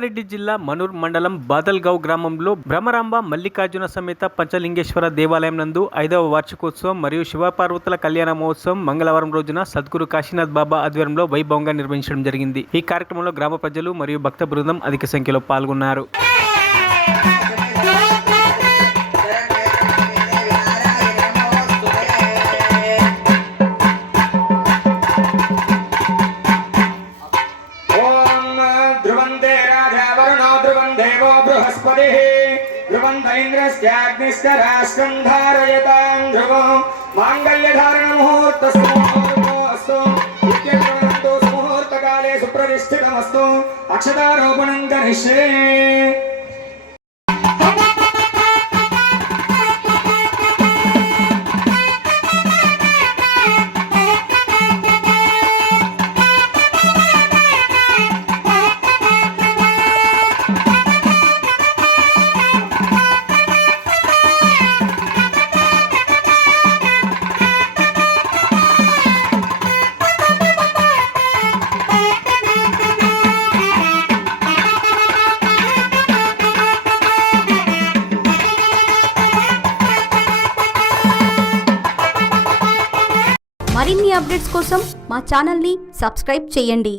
రంగారెడ్డి జిల్లా మనూర్ మండలం బాదల్గావ్ గ్రామంలో బ్రహ్మరాంబ మల్లికార్జున సమేత పంచలింగేశ్వర దేవాలయం నందు 5వ వార్షికోత్సవం మరియు శివపార్వతుల కళ్యాణ మహోత్సవం మంగళవారం రోజున సద్గురు కాశీనాథ్ బాబా ఆధ్వర్యంలో వైభవంగా నిర్వహించడం జరిగింది. ఈ కార్యక్రమంలో గ్రామ ప్రజలు మరియు భక్త బృందం అధిక సంఖ్యలో పాల్గొన్నారు. राष्ट्रं धारयतां ध्रुवं माङ्गल्यधारणमुहूर्तस्तु मुहूर्तकाले सुप्रतिष्ठितमस्तु अक्षतारोपणं करिष्ये. మరిన్ని అప్డేట్స్ కోసం మా ఛానల్ని సబ్స్క్రైబ్ చేయండి.